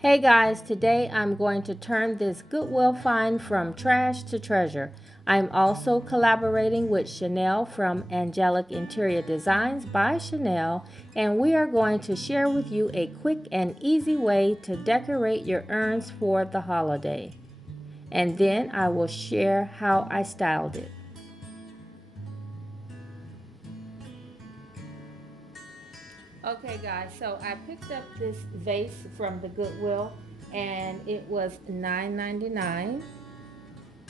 Hey guys, today I'm going to turn this Goodwill find from trash to treasure. I'm also collaborating with Shenell from Angelic Interior Designs by Shenell, and we are going to share with you a quick and easy way to decorate your urns for the holiday. And then I will share how I styled it. Okay guys, so I picked up this vase from the Goodwill and it was $9.99.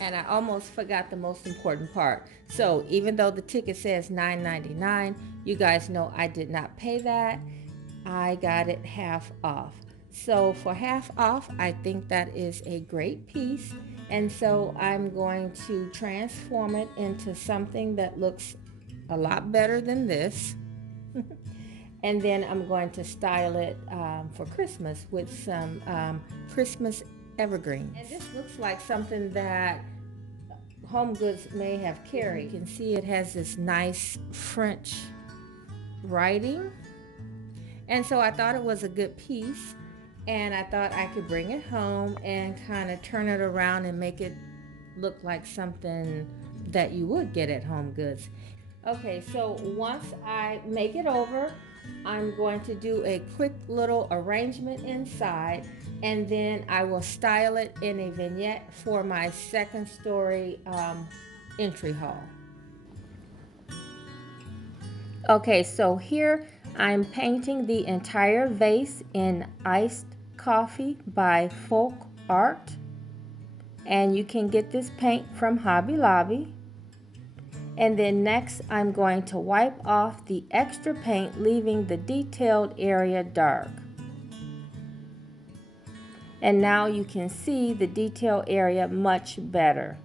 And I almost forgot the most important part. So even though the ticket says $9.99, you guys know I did not pay that. I got it half off. So for half off, I think that is a great piece. And so I'm going to transform it into something that looks a lot better than this. And then I'm going to style it for Christmas with some Christmas evergreens. And this looks like something that Home Goods may have carried. You can see it has this nice French writing. And so I thought it was a good piece, and I thought I could bring it home and kind of turn it around and make it look like something that you would get at Home Goods. Okay, so once I make it over, I'm going to do a quick little arrangement inside, and then I will style it in a vignette for my second story entry hall. Okay, so here I'm painting the entire vase in Iced Coffee by Folk Art, and you can get this paint from Hobby Lobby. And then next I'm going to wipe off the extra paint, leaving the detailed area dark. And now you can see the detail area much better.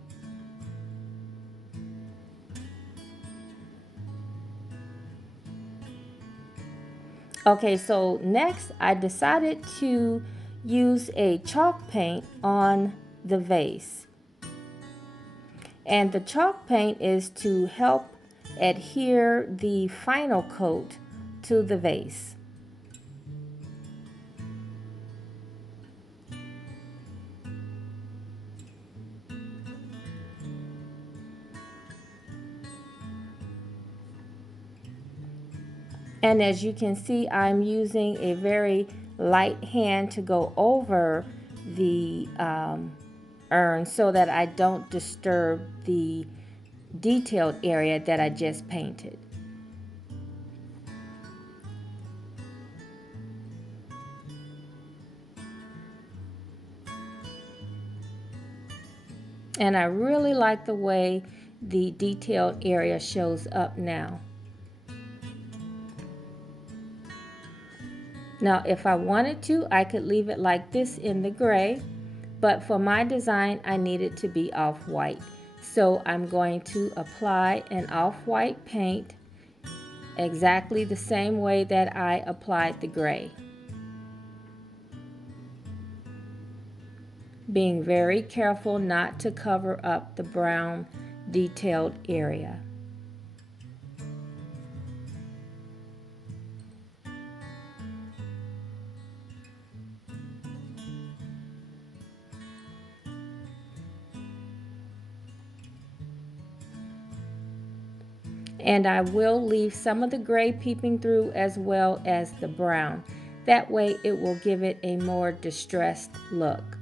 Okay, so next I decided to use a chalk paint on the vase. And the chalk paint is to help adhere the final coat to the vase. And as you can see, I'm using a very light hand to go over the urn so that I don't disturb the detailed area that I just painted. And I really like the way the detailed area shows up now. Now, if I wanted to, I could leave it like this in the gray, but for my design, I need it to be off-white. So I'm going to apply an off-white paint exactly the same way that I applied the gray. Being very careful not to cover up the brown detailed area. And I will leave some of the gray peeping through as well as the brown. That way it will give it a more distressed look.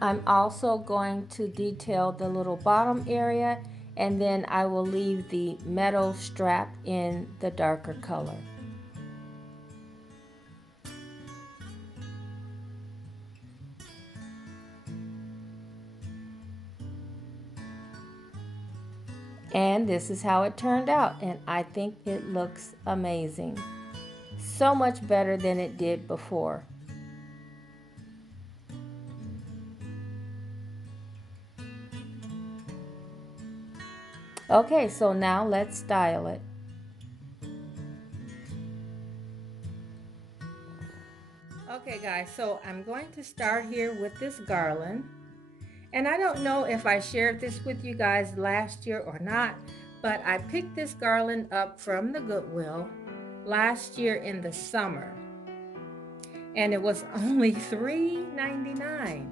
I'm also going to detail the little bottom area, and then I will leave the metal strap in the darker color. And this is how it turned out, and I think it looks amazing. So much better than it did before. Okay, so now let's style it. Okay guys, so I'm going to start here with this garland. And I don't know if I shared this with you guys last year or not, but I picked this garland up from the Goodwill last year in the summer. And it was only $3.99.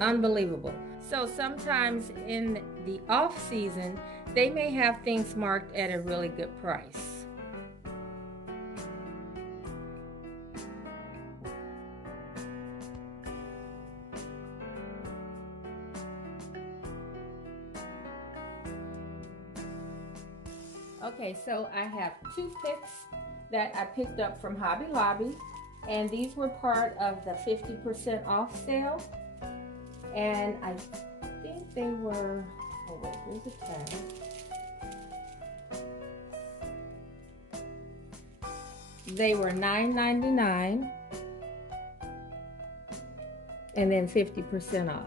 Unbelievable. So sometimes in the off season, they may have things marked at a really good price. Okay, so I have toothpicks that I picked up from Hobby Lobby, and these were part of the 50% off sale. And I think they were, oh wait, here's a tag. They were $9.99 and then 50% off.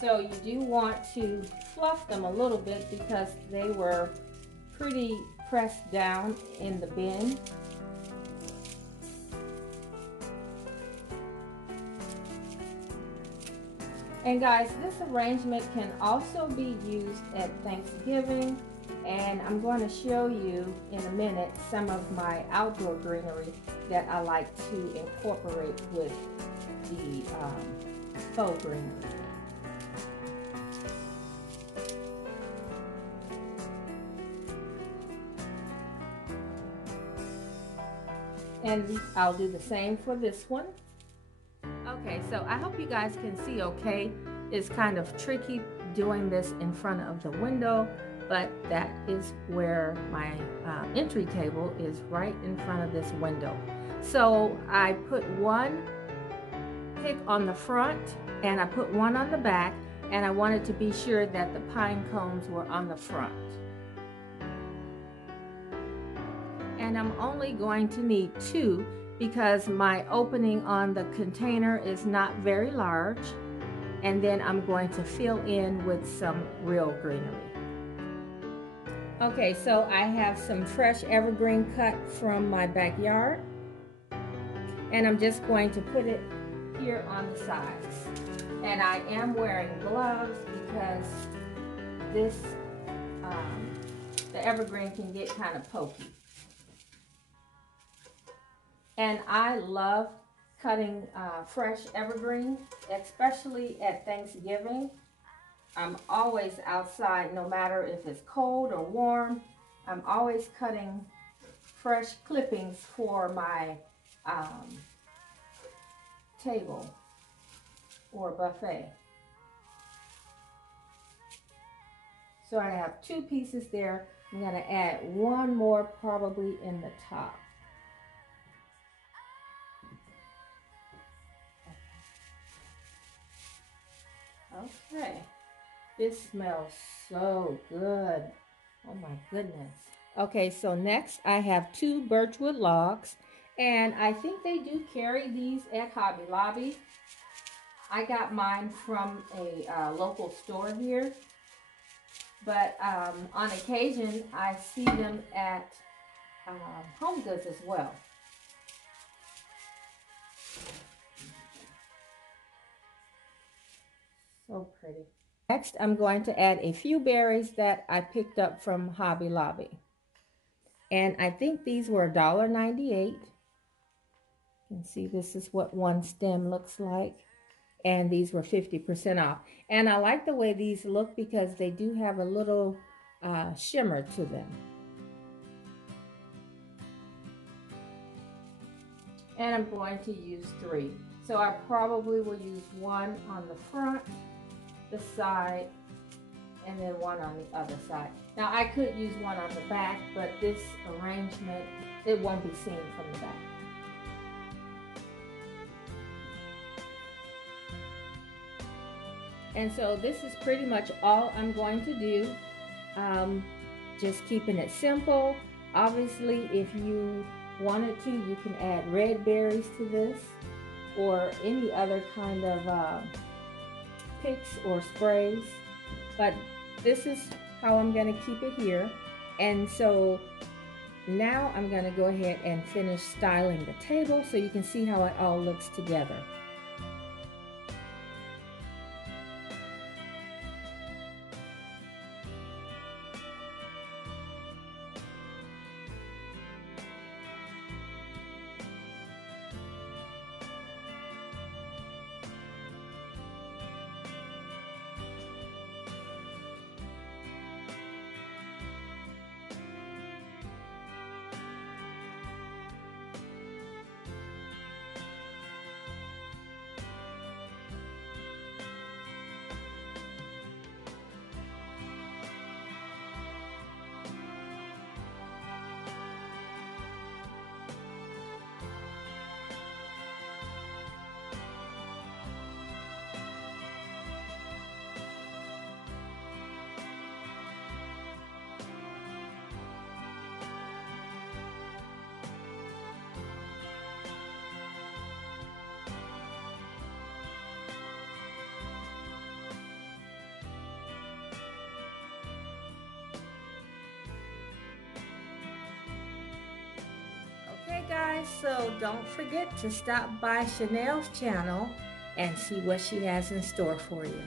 So you do want to fluff them a little bit because they were pretty pressed down in the bin. And guys, this arrangement can also be used at Thanksgiving, and I'm going to show you in a minute some of my outdoor greenery that I like to incorporate with the faux greenery. And I'll do the same for this one. Okay, so I hope you guys can see okay. It's kind of tricky doing this in front of the window, but that is where my entry table is, right in front of this window. So I put one pick on the front and I put one on the back, and I wanted to be sure that the pine cones were on the front. And I'm only going to need two because my opening on the container is not very large, and then I'm going to fill in with some real greenery. Okay, so I have some fresh evergreen cut from my backyard, and I'm just going to put it here on the sides. And I am wearing gloves because this, the evergreen can get kind of pokey. And I love cutting fresh evergreen, especially at Thanksgiving. I'm always outside, no matter if it's cold or warm. I'm always cutting fresh clippings for my table or buffet. So I have two pieces there. I'm going to add one more probably in the top. Okay, this smells so good. Oh my goodness. Okay, so next I have two birchwood logs, and I think they do carry these at Hobby Lobby. I got mine from a local store here, but on occasion I see them at Home Goods as well. So pretty. Next, I'm going to add a few berries that I picked up from Hobby Lobby. And I think these were $1.98. You can see this is what one stem looks like. And these were 50% off. And I like the way these look because they do have a little shimmer to them. And I'm going to use 3. So I probably will use one on the front, the side, and then one on the other side. Now I could use one on the back, but this arrangement, it won't be seen from the back. And so this is pretty much all I'm going to do. Just keeping it simple. Obviously, if you wanted to, you can add red berries to this or any other kind of picks or sprays. but this is how I'm going to keep it here. And so now I'm going to go ahead and finish styling the table so you can see how it all looks together. Okay guys, so don't forget to stop by Shenell's channel and see what she has in store for you.